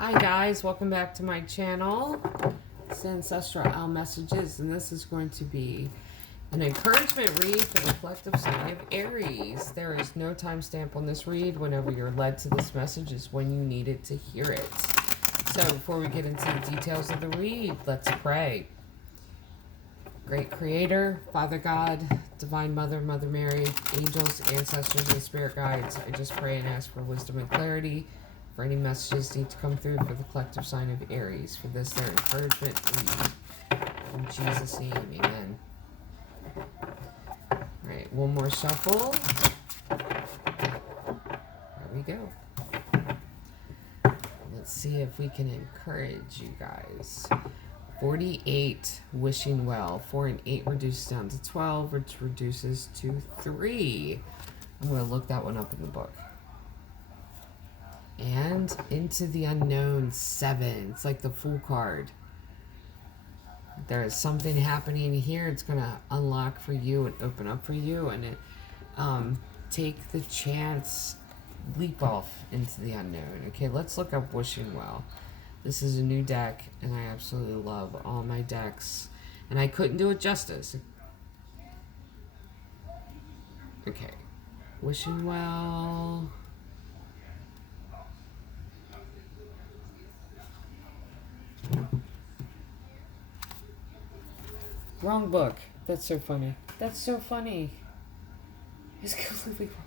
Hi guys, welcome back to my channel. It's Ancestral Owl Messages, and this is going to be an encouragement read for the collective sign of Aries. There is no timestamp on this read. Whenever you're led to this message is when you needed to hear it. So before we get into the details of the read, let's pray. Great Creator, Father God, Divine Mother, Mother Mary, angels, ancestors, and spirit guides, I just pray and ask for wisdom and clarity for any messages need to come through for the collective sign of Aries. For this, their encouragement read. In Jesus' name, amen. Alright, one more shuffle. There we go. Let's see if we can encourage you guys. 48, wishing well. 4 and 8 reduces down to 12, which reduces to 3. I'm going to look that one up in the book. And into the unknown, 7. It's like the Fool card. There is something happening here. It's going to unlock for you and open up for you. And take the chance, leap off into the unknown. Okay, let's look up wishing well. This is a new deck, and I absolutely love all my decks. And I couldn't do it justice. Okay. Wishing well. Wrong book. That's so funny. That's so funny. It's completely wrong.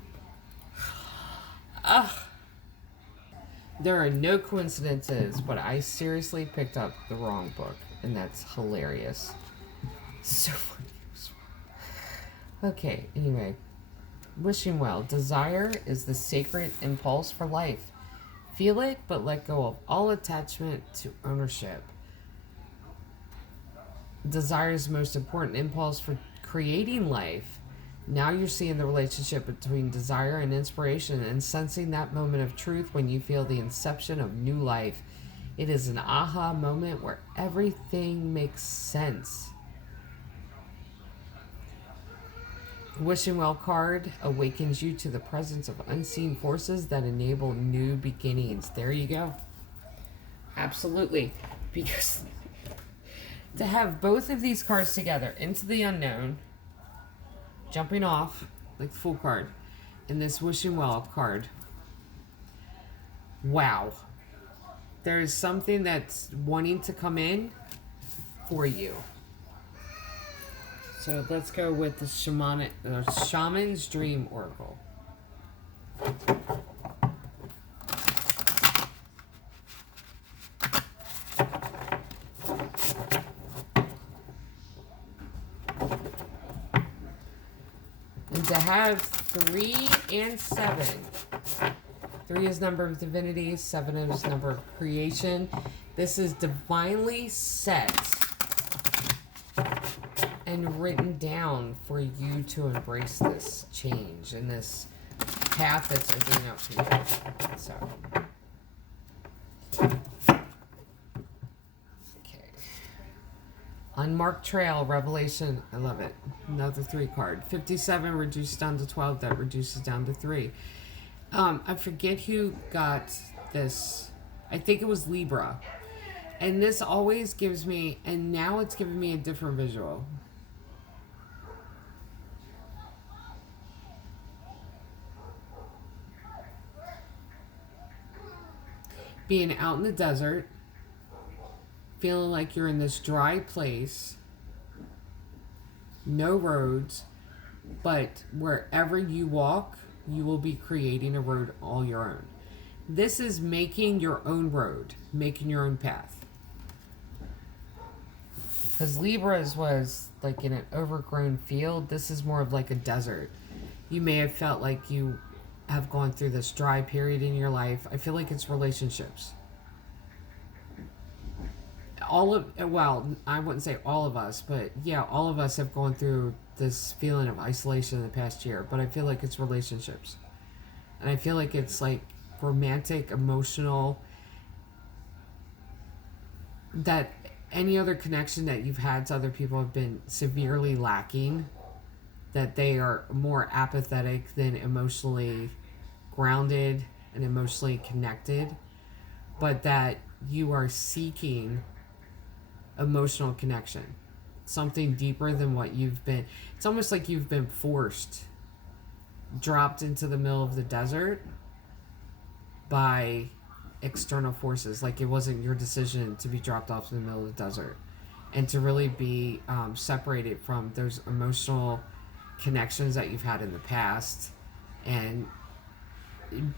Ugh. There are no coincidences, but I seriously picked up the wrong book, and that's hilarious. So funny. Okay, anyway. Wishing well. Desire is the sacred impulse for life. Feel it, but let go of all attachment to ownership. Desire is the most important impulse for creating life. Now you're seeing the relationship between desire and inspiration and sensing that moment of truth when you feel the inception of new life. It is an aha moment where everything makes sense. Wishing well card awakens you to the presence of unseen forces that enable new beginnings. There you go. Absolutely. Because to have both of these cards together, into the unknown, jumping off, like the Fool card, and this wishing well card. Wow. There is something that's wanting to come in for you. So let's go with the Shaman's Dream Oracle. And to have 3 and 7. 3 is number of divinity, 7 is number of creation. This is divinely set and written down for you to embrace this change and this path that's opening up for you. So, okay. Unmarked Trail, Revelation, I love it. Another 3 card. 57 reduces down to 12, that reduces down to 3. I forget who got this. I think it was Libra. And this always gives me, and now it's giving me a different visual. Being out in the desert, feeling like you're in this dry place, no roads, but wherever you walk, you will be creating a road all your own. This is making your own road, making your own path. Because Libra's was like in an overgrown field. This is more of like a desert. You may have felt like you have gone through this dry period in your life. I feel like it's relationships. Well, I wouldn't say all of us, but yeah, all of us have gone through this feeling of isolation in the past year, but I feel like it's relationships. And I feel like it's like romantic, emotional, that any other connection that you've had to other people have been severely lacking, that they are more apathetic than emotionally grounded and emotionally connected. but that you are seeking emotional connection, something deeper than what you've been. It's almost like you've been forced, dropped into the middle of the desert by external forces. Like it wasn't your decision to be dropped off in the middle of the desert, and to really be separated from those emotional connections that you've had in the past, and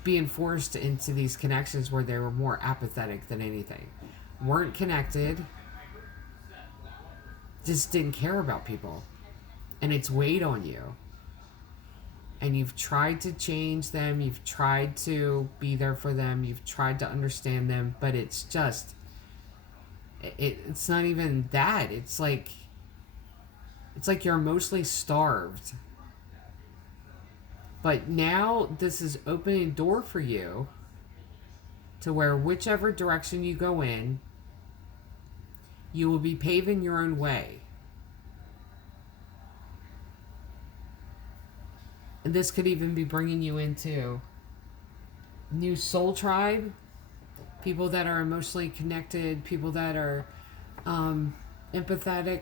being forced into these connections where they were more apathetic than anything, weren't connected, just didn't care about people, and it's weighed on you. And you've tried to change them, you've tried to be there for them, you've tried to understand them, but it's just, it's not even that. It's like you're emotionally starved. But now this is opening a door for you to where whichever direction you go in, you will be paving your own way. And this could even be bringing you into new soul tribe, people that are emotionally connected, people that are empathetic,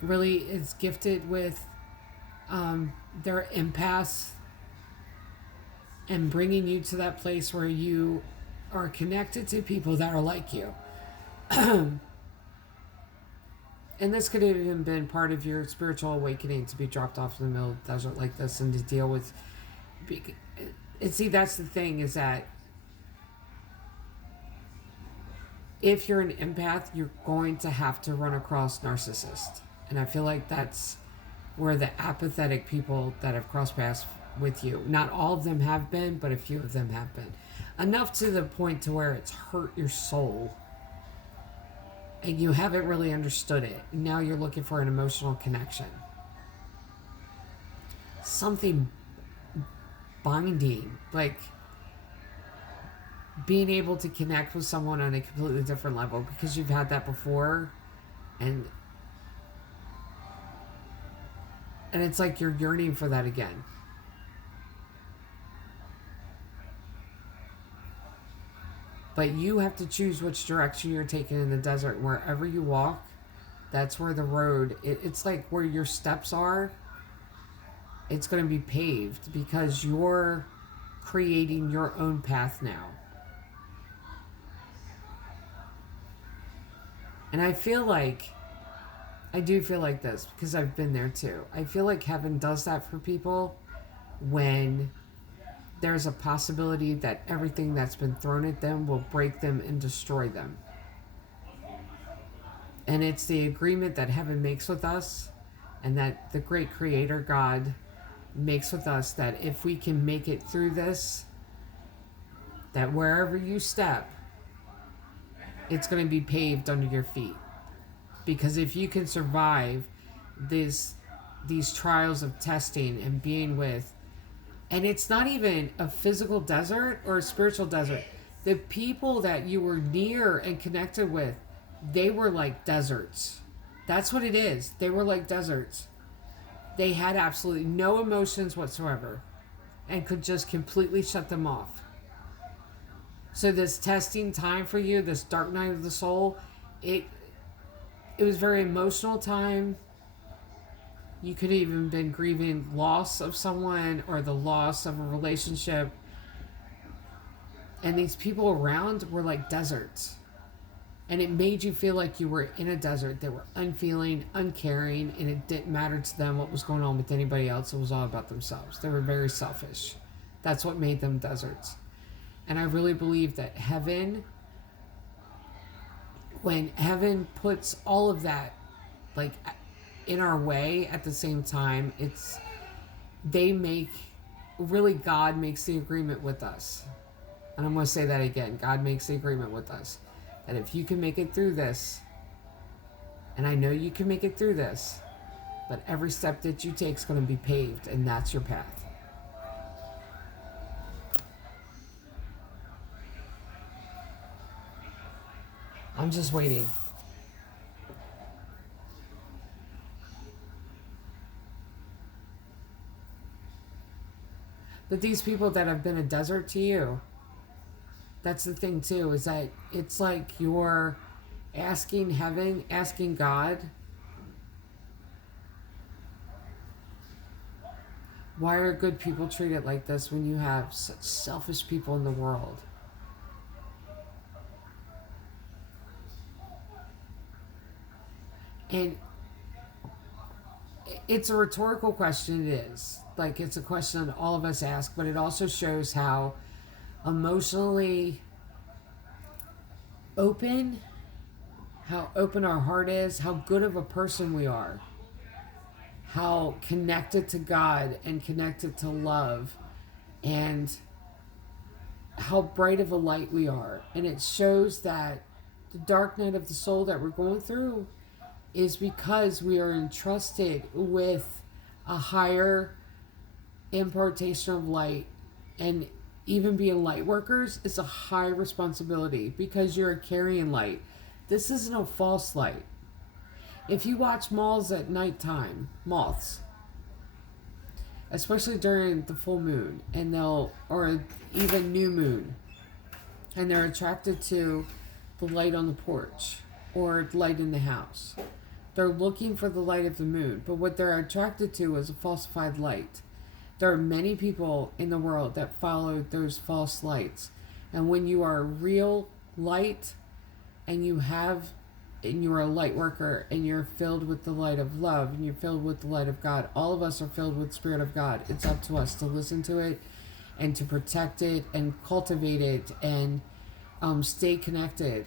really is gifted with their empaths, and bringing you to that place where you are connected to people that are like you. And this could have even been part of your spiritual awakening, to be dropped off in the middle of the desert like this and to deal with. And see, that's the thing, is that if you're an empath, you're going to have to run across narcissists. And I feel like that's where the apathetic people that have crossed paths with you, not all of them have been, but a few of them have been. Enough to the point to where it's hurt your soul. And you haven't really understood it. Now you're looking for an emotional connection. Something binding. Like being able to connect with someone on a completely different level because you've had that before. And it's like you're yearning for that again. But you have to choose which direction you're taking in the desert. Wherever you walk, that's where the road, it's like where your steps are, it's going to be paved because you're creating your own path now. And I do feel like this because I've been there too. I feel like heaven does that for people when there's a possibility that everything that's been thrown at them will break them and destroy them. And it's the agreement that heaven makes with us, and that the great creator God makes with us, that if we can make it through this, that wherever you step, it's going to be paved under your feet. Because if you can survive these trials of testing and being with, and it's not even a physical desert or a spiritual desert. The people that you were near and connected with, they were like deserts. That's what it is. They were like deserts. They had absolutely no emotions whatsoever and could just completely shut them off. So this testing time for you, this dark night of the soul, it was very emotional time. You could have even been grieving loss of someone or the loss of a relationship. And these people around were like deserts. And it made you feel like you were in a desert. They were unfeeling, uncaring, and it didn't matter to them what was going on with anybody else. It was all about themselves. They were very selfish. That's what made them deserts. And I really believe that heaven, when heaven puts all of that, like, in our way at the same time, God makes the agreement with us. And I'm going to say that again. God makes the agreement with us. That if you can make it through this, and I know you can make it through this, but every step that you take is going to be paved, and that's your path. I'm just waiting. But these people that have been a desert to you, That's the thing too, is that it's like you're asking heaven, asking God, why are good people treated like this when you have such selfish people in the world? And it's a rhetorical question, it is. Like, it's a question that all of us ask, but it also shows how emotionally open, how open our heart is, how good of a person we are, how connected to God and connected to love, and how bright of a light we are. And it shows that the dark night of the soul that we're going through is because we are entrusted with a higher impartation of light. And even being light workers is a high responsibility because you're carrying light. This isn't a false light. If you watch moths at nighttime, moths, especially during the full moon, and or even new moon, and they're attracted to the light on the porch or light in the house. They're looking for the light of the moon, but what they're attracted to is a falsified light. There are many people in the world that follow those false lights. And when you are real light and you're a light worker and you're filled with the light of love and you're filled with the light of God, all of us are filled with the Spirit of God. It's up to us to listen to it and to protect it and cultivate it and stay connected.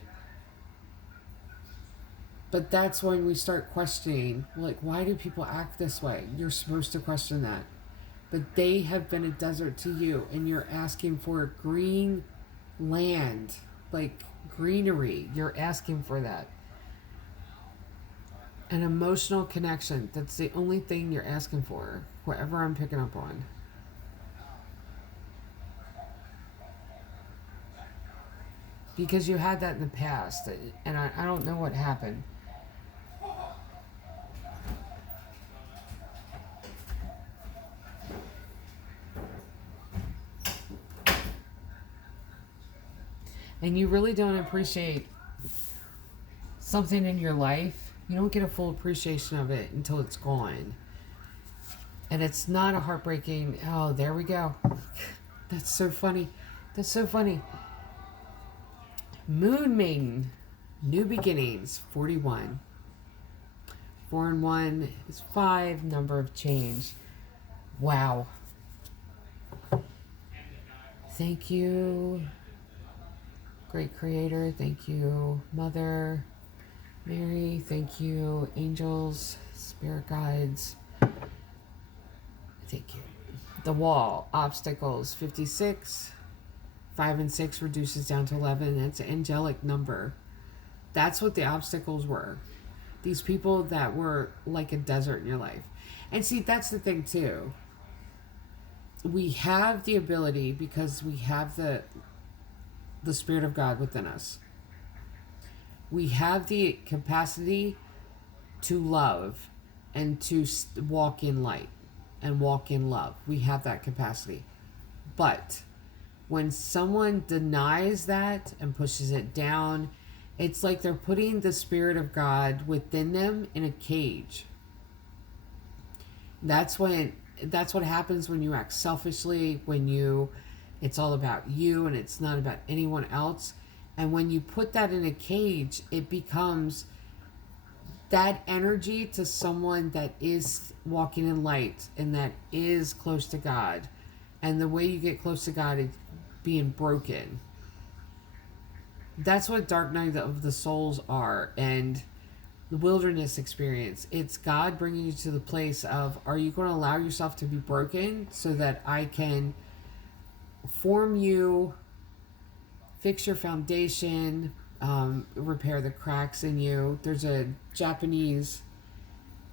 But that's when we start questioning, like, why do people act this way? You're supposed to question that. But they have been a desert to you, and you're asking for green land, like greenery. You're asking for that. An emotional connection. That's the only thing you're asking for, whatever I'm picking up on. Because you had that in the past, and I don't know what happened. And you really don't appreciate something in your life. You don't get a full appreciation of it until it's gone. And it's not a heartbreaking, oh, there we go. That's so funny. That's so funny. Moon Maiden, New Beginnings, 41. 4 and 1 is 5, number of change. Wow. Thank you, Great Creator. Thank you, Mother Mary. Thank you, angels, spirit guides. Thank you. The Wall, obstacles, 56. 5 and 6 reduces down to 11. It's an angelic number. That's what the obstacles were. These people that were like a desert in your life. And see, that's the thing too. We have the ability, because we have the Spirit of God within us. We have the capacity to love and to walk in light and walk in love. We have that capacity. But when someone denies that and pushes it down, it's like they're putting the Spirit of God within them in a cage. That's what happens when you act selfishly, when it's all about you and it's not about anyone else. And when you put that in a cage, it becomes that energy to someone that is walking in light and that is close to God. And the way you get close to God is being broken. That's what Dark Night of the Souls are, and the wilderness experience. It's God bringing you to the place of, are you going to allow yourself to be broken so that I can form you, fix your foundation, repair the cracks in you. There's a Japanese,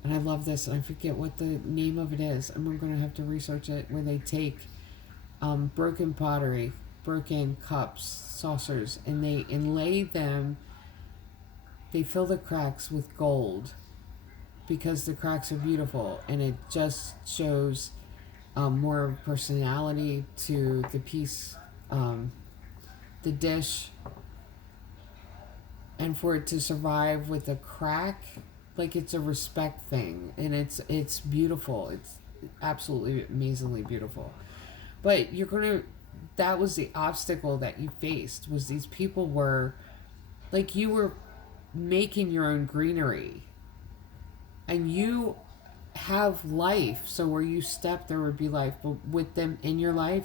and I love this, and I forget what the name of it is. I'm going to have to research it, where they take broken pottery, broken cups, saucers, and they inlay them. They fill the cracks with gold because the cracks are beautiful, and it just shows more personality to the piece the dish, and for it to survive with a crack, like, it's a respect thing, and it's beautiful. It's absolutely amazingly beautiful. But that was the obstacle that you faced, was these people were, like, you were making your own greenery, and you have life, so where you step there would be life, but with them in your life,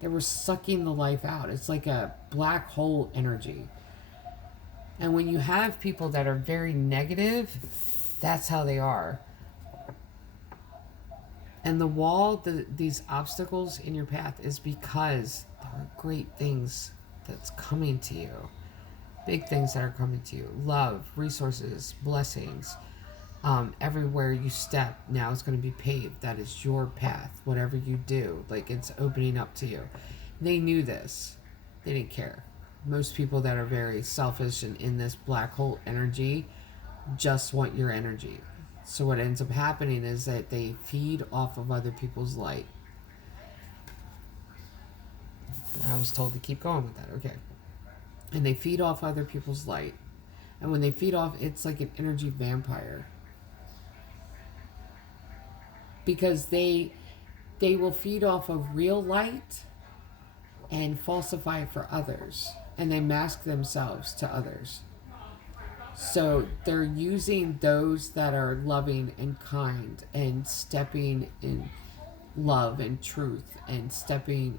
they were sucking the life out. It's like a black hole energy. And when you have people that are very negative, that's how they are. And the wall, these obstacles in your path, is because there are great things that's coming to you. Big things that are coming to you. Love, resources, blessings. Everywhere you step now is going to be paved. That is your path. Whatever you do, like, it's opening up to you. They knew this. They didn't care. Most people that are very selfish and in this black hole energy just want your energy. So what ends up happening is that they feed off of other people's light. I was told to keep going with that. Okay. And they feed off other people's light. And when they feed off, it's like an energy vampire. Because they will feed off of real light and falsify it for others. And they mask themselves to others. So they're using those that are loving and kind and stepping in love and truth and stepping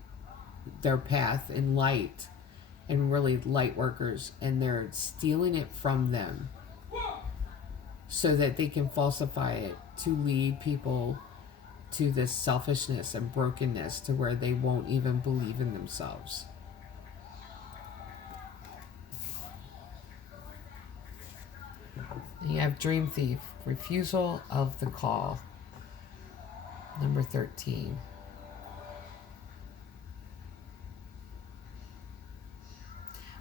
their path in light and really light workers, and they're stealing it from them so that they can falsify it to lead people to this selfishness and brokenness to where they won't even believe in themselves. You have Dream Thief, refusal of the call, number 13.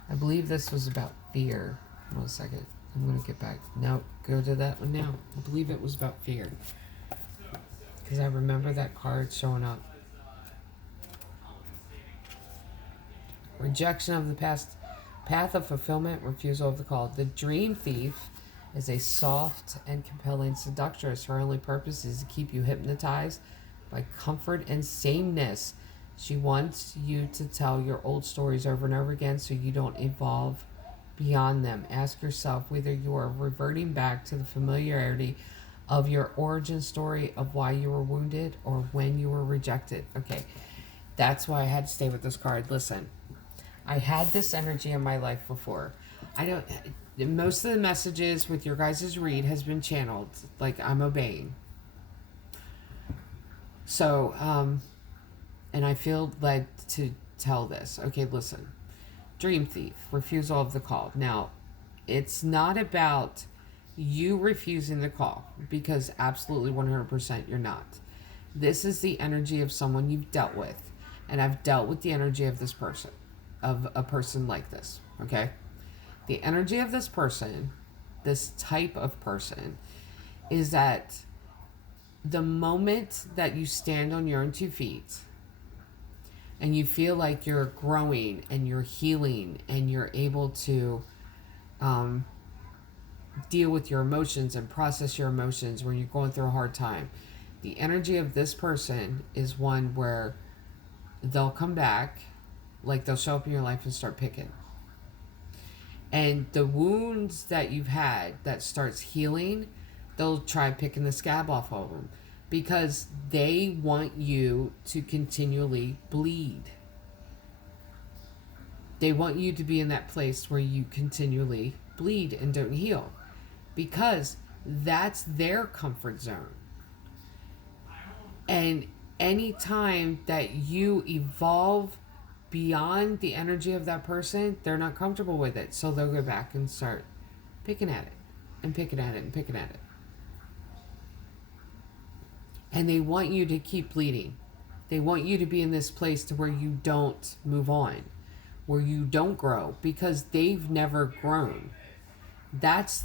I believe this was about fear. Hold on a second. I'm going to get back. No, go to that one now. I believe it was about fear. Because I remember that card showing up. Rejection of the past, path of fulfillment, refusal of the call. The Dream Thief is a soft and compelling seductress. Her only purpose is to keep you hypnotized by comfort and sameness. She wants you to tell your old stories over and over again so you don't evolve beyond them. Ask yourself whether you are reverting back to the familiarity of your origin story of why you were wounded or when you were rejected. Okay, that's why I had to stay with this card. Listen, I had this energy in my life before. Most of the messages with your guys' read has been channeled. Like, I'm obeying. So, and I feel led to tell this. Okay, listen. Dream Thief, refusal of the call. Now, it's not about you refusing the call, because absolutely 100% you're not. This is the energy of someone you've dealt with. And I've dealt with the energy of this person, of a person like this. Okay? The energy of this person, this type of person, is that the moment that you stand on your own 2 feet and you feel like you're growing and you're healing and you're able to deal with your emotions and process your emotions when you're going through a hard time, the energy of this person is one where they'll come back, like they'll show up in your life and start picking. And the wounds that you've had that starts healing, they'll try picking the scab off of them because they want you to continually bleed. They want you to be in that place where you continually bleed and don't heal, because that's their comfort zone. And any time that you evolve beyond the energy of that person, they're not comfortable with it. So they'll go back and start picking at it and picking at it and picking at it. And they want you to keep bleeding. They want you to be in this place to where you don't move on, where you don't grow, because they've never grown. That's